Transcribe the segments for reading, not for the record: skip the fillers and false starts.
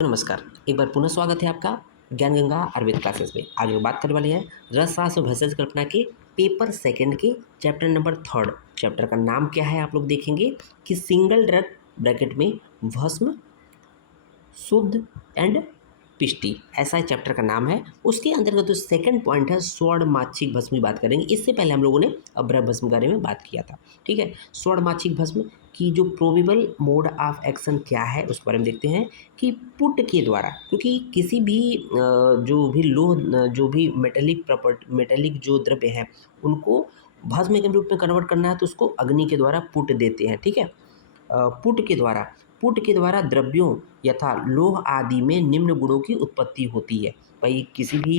नमस्कार, एक बार पुनः स्वागत है आपका ज्ञान गंगा आयुर्वेद क्लासेस में। आज हम बात करने वाले हैं रसशास्त्र और भेषज कल्पना के पेपर सेकंड के चैप्टर नंबर थर्ड। चैप्टर का नाम क्या है आप लोग देखेंगे कि सिंगल ड्रग ब्रैकेट में भस्म, शुद्ध एंड पिष्टि, ऐसा चैप्टर का नाम है। उसके अंतर्गत जो सेकंड पॉइंट है स्वर्णमाक्षिक भस्म की बात करेंगे। इससे पहले हम लोगों ने अभ्रक भस्म के बारे में बात किया था। ठीक है, स्वर्णमाक्षिक भस्म की जो प्रोबेबल मोड ऑफ एक्शन क्या है उस बारे में देखते हैं कि पुट के द्वारा, क्योंकि किसी भी जो भी लोह जो भी मेटेलिक जो द्रव्य है उनको भस्म के रूप में कन्वर्ट करना है तो उसको अग्नि के द्वारा पुट देते हैं। ठीक है, पुट के द्वारा द्रव्यों यथा लोह आदि में निम्न गुणों की उत्पत्ति होती है। भाई किसी भी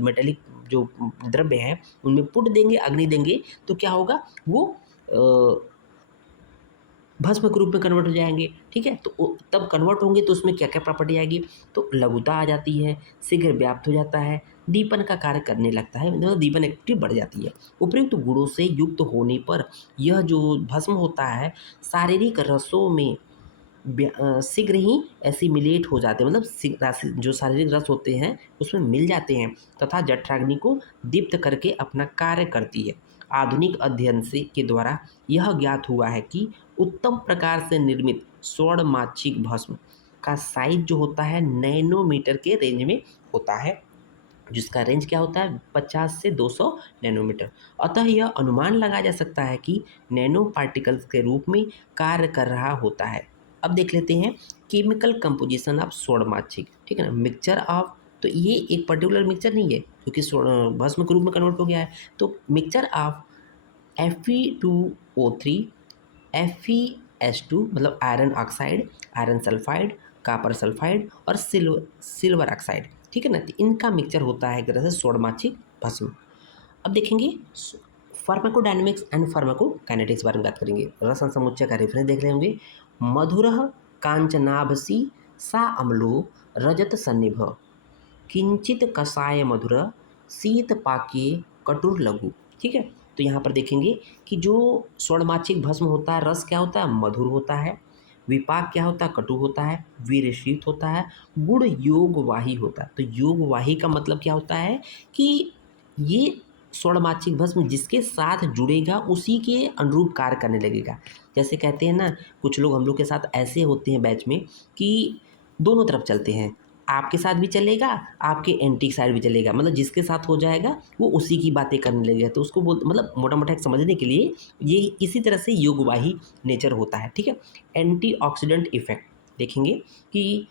मेटेलिक जो द्रव्य हैं उनमें पुट देंगे, अग्नि देंगे तो क्या होगा, वो भस्म के रूप में कन्वर्ट हो जाएंगे। ठीक है, तो तब कन्वर्ट होंगे तो उसमें क्या क्या प्रॉपर्टी आएगी, तो लघुता आ जाती है, शीघ्र व्याप्त हो जाता है, दीपन का कार्य करने लगता है, मतलब दीपन एक्टिव बढ़ जाती है। उपयुक्त गुणों से युक्त होने पर यह जो भस्म होता है शारीरिक रसों में शीघ्र ही एसिमिलेट हो जाते हैं, मतलब जो शारीरिक रस होते हैं उसमें मिल जाते हैं तथा जठराग्नि को दीप्त करके अपना कार्य करती है। आधुनिक अध्ययन से के द्वारा यह ज्ञात हुआ है कि उत्तम प्रकार से निर्मित स्वर्णमाक्षिक भस्म का साइज जो होता है नैनोमीटर के रेंज में होता है, जिसका रेंज क्या होता है 50 से 200 नैनोमीटर। अतः यह अनुमान लगाया जा सकता है कि नैनो पार्टिकल्स के रूप में कार्य कर रहा होता है। अब देख लेते हैं केमिकल कंपोजिशन ऑफ सोडमार्चिक। ठीक है ना, मिक्सचर ऑफ, तो ये एक पर्टिकुलर मिक्सचर नहीं है क्योंकि भस्म के रूप में कन्वर्ट हो गया है। तो मिक्सचर ऑफ Fe2O3, FeS2 मतलब iron oxide, iron sulphide, copper sulphide और सिल्वर ऑक्साइड। ठीक है ना, तो इनका मिक्सचर होता है एक तरह से सोडमार्चिक भस्म। अब देखेंगे फार्माकोडायनेमिक्स एंड फार्माकोकाइनेटिक्स बारे में बात करेंगे। रसन समुच्चय का रेफरेंस देख रहे होंगे। मधुरः कांचनाभसी सा अम्लो रजत सन्निभ किंचित कषाय मधुर शीत पाके कटुर लघु। ठीक है, तो यहाँ पर देखेंगे कि जो स्वर्णमाक्षिक भस्म होता है, रस क्या होता है, मधुर होता है, विपाक क्या होता है, कटु होता है, वीर शीत होता है, गुण योगवाही होता है। तो योगवाही का मतलब क्या होता है कि ये स्वर्णमाक्षिक भस्म जिसके साथ जुड़ेगा उसी के अनुरूप कार्य करने लगेगा। जैसे कहते हैं ना, कुछ लोग हम लोग के साथ ऐसे होते हैं बैच में कि दोनों तरफ चलते हैं, आपके साथ भी चलेगा, आपके एंटी साइड भी चलेगा, मतलब जिसके साथ हो जाएगा वो उसी की बातें करने लगेगा। तो उसको बोल, मतलब मोटा मोटा समझने के लिए ये इसी तरह से योगवाही नेचर होता है। ठीक है, एंटीऑक्सीडेंट इफेक्ट देखेंगे कि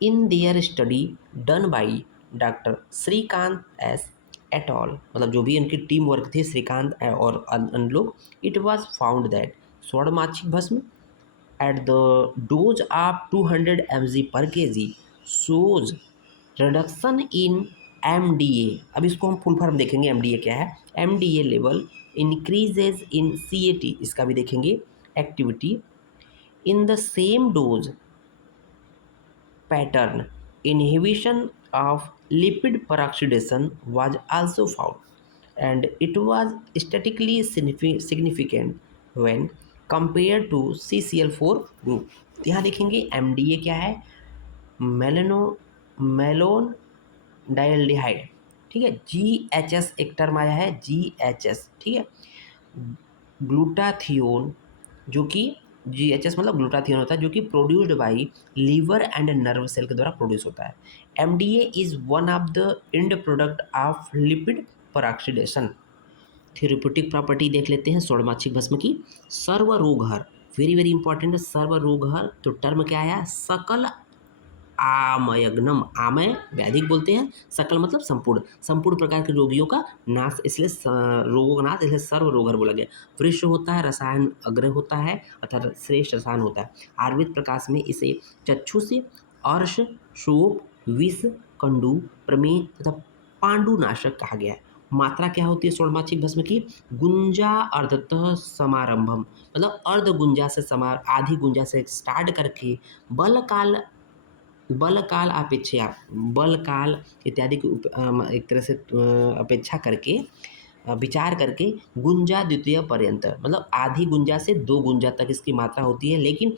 in their study done by doctor Shrikant S et al, मतलब जो भी उनकी टीम वर्क थी श्रीकांत और अन्य लोग, इट वाज फाउंड दैट स्वर्णमाक्षिक भस्म at the dose of 200 mg per kg shows reduction in MDA। अब इसको हम फुल फॉर्म देखेंगे, MDA क्या है। MDA लेवल इंक्रीजेज इन CAT, इसका भी देखेंगे activity in the same dose pattern. Inhibition of lipid peroxidation was also found and it was statistically significant when compared to CCl4 group। यहाँ देखेंगे MDA क्या है, मेलेनो मेलोन डाइल्डिहाइड। ठीक है, GHS एक टर्म आया है GHS। ठीक है, ग्लूटाथियोन, जो कि GHS मतलब ग्लूटाथियोन होता है, जो कि produced by liver and nerve cell के द्वारा प्रोड्यूस होता है। MDA is one of the end product of lipid peroxidation. Therapeutic property देख लेते हैं स्वर्णमाक्षिक भस्म की। सर्वरोगहर, वेरी वेरी इंपॉर्टेंट, सर्वरोगहर, तो टर्म क्या आया, सकल आमयग्नम, आमय व्याधिक बोलते हैं, सकल मतलब संपूर्ण, संपूर्ण प्रकार के रोगियों का नाश, इसलिए रोगों का नाश, इसलिए सर्व रोगहर बोला गया। वृक्ष होता है, रसायन अग्र होता है अर्थात श्रेष्ठ रसायन होता है। आयुर्वेद प्रकाश में इसे चक्षु से अर्श, शोप, विष, कंडू, प्रमेय तथा पांडुनाशक कहा गया है। मात्रा क्या होती है स्वर्णमाक्षिक भस्म की, गुंजा अर्धतः समारंभम, मतलब अर्ध गुंजा से समार, आधी गुंजा से स्टार्ट करके बल काल अपेक्षा, बल काल इत्यादि की एक तरह से अपेक्षा करके विचार करके गुंजा द्वितीय पर्यंत, मतलब आधी गुंजा से 2 गुंजा तक इसकी मात्रा होती है, लेकिन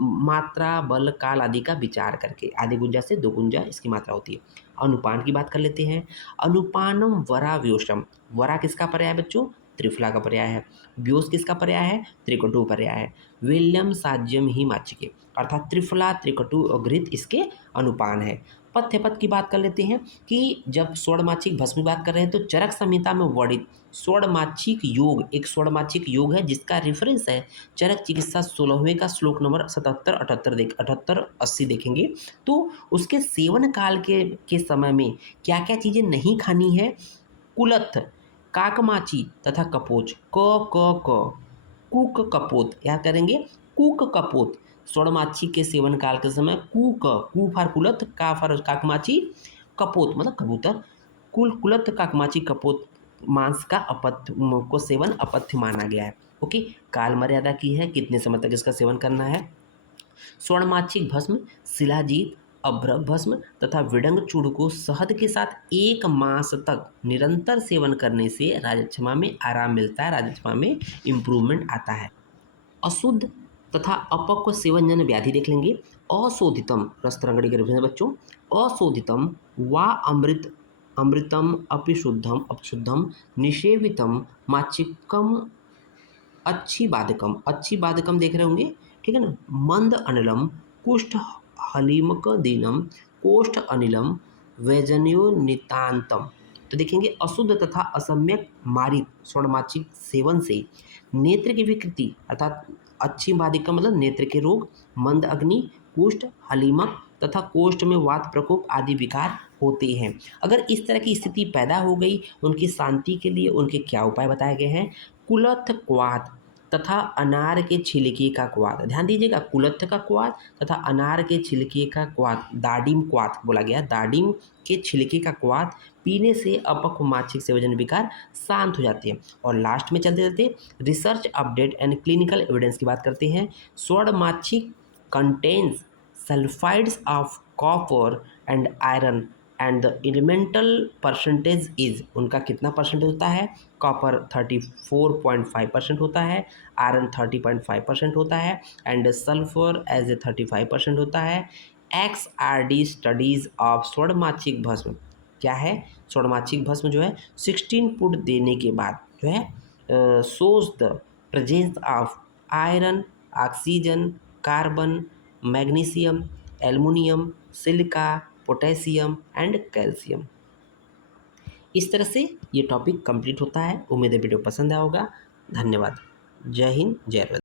मात्रा, बल, काल आदि का विचार करके आधी गुंजा से 2 गुंजा इसकी मात्रा होती है। अनुपान की बात कर लेते हैं। अनुपानम वरा व्योसम। वरा किसका पर्याय है बच्चों? त्रिफला का पर्याय है। व्योस किसका पर्याय है? त्रिकटु पर्याय है। वेल्यम साज्यम ही माचिके, अर्थात त्रिफला, त्रिकटु और घृत इसके अनुपान है। पथ्य पद की बात कर लेते हैं कि जब स्वर्णमाचिक भस्म की बात कर रहे हैं तो चरक संहिता में वर्णित स्वर्णमाचिक योग, एक स्वर्णमाचिक योग है जिसका रेफरेंस है चरक चिकित्सा 16वें का श्लोक नंबर 77, 78, 80 देखेंगे तो उसके सेवन काल के समय में क्या क्या चीज़ें नहीं खानी है? कुलत्थ, काकमाची तथा कपोच। क कूक कपोत, याद करेंगे, कूक कपोत। स्वर्णमाछी के सेवन काल के समय कूक, कू फॉर कुलत्थ, का फॉर काकमाची, कपोत मतलब कबूतर, कुलत्थ काकमाची कपोत मांस का अपथ्य को सेवन अपथ्य माना गया है। ओके, काल मर्यादा की है, कितने समय तक इसका सेवन करना है। स्वर्णमाछिक भस्म, शिलाजीत, अभ्र भस्म तथा विडंग चूर्ण को शहद के साथ 1 मास तक निरंतर सेवन करने से राजक्षमा में आराम मिलता है, राजक्षमा में इम्प्रूवमेंट आता है। अशुद्ध तथा अपक्व सेवनजन्य व्याधि देख लेंगे। अशोधितम, रस्तरंगड़ी के रूप में बच्चों, अशोधितम वा अमृतम अपिशुद्धम अपशुद्धम निषेवितम माचिकम अच्छी बाधकम, अच्छी बाधकम देख रहे होंगे, ठीक है ना। मंद अनिलम, कुष्ठ हलीमक दीनम, कोष्ठ अनिलम, वैजन्यो नितांतम। तो देखेंगे अशुद्ध तथा असम्यक मारित स्वर्णमाछी सेवन से नेत्र की विकृति, अर्थात अच्छी बाधिका मतलब नेत्र के रोग, मंद अग्नि, कुष्ठ, हलीमक तथा कोष्ठ में वात प्रकोप आदि विकार होते हैं। अगर इस तरह की स्थिति पैदा हो गई, उनकी शांति के लिए उनके क्या उपाय बताए गए हैं? कुलत्थ क्वाथ तथा अनार के छिलके का क्वाथ, ध्यान दीजिएगा, कुलत्थ का क्वाथ तथा अनार के छिलके का क्वाथ, दाडिम क्वाथ बोला गया, दाडिम के छिलके का क्वाथ पीने से अपक्व माछिक सेवजन विकार शांत हो जाते हैं। और लास्ट में चलते चलते research update and clinical evidence की बात करते हैं। स्वर्ण माछिक contains sulphides of copper and iron and the elemental percentage is, उनका कितना परसेंटेज होता है? कॉपर 34.5% होता है, आयरन 30.5% होता है एंड सल्फर एज ए 35% होता है। XRD स्टडीज ऑफ स्वर्णमाछिक भस्म क्या है? स्वर्णमाछिक भस्म जो है 16 पुट देने के बाद जो है shows the presence of iron, oxygen, carbon, magnesium, aluminium, silica, potassium and calcium. इस तरह से ये टॉपिक कंप्लीट होता है। उम्मीद है वीडियो पसंद आया होगा। धन्यवाद। जय हिंद, जय भारत।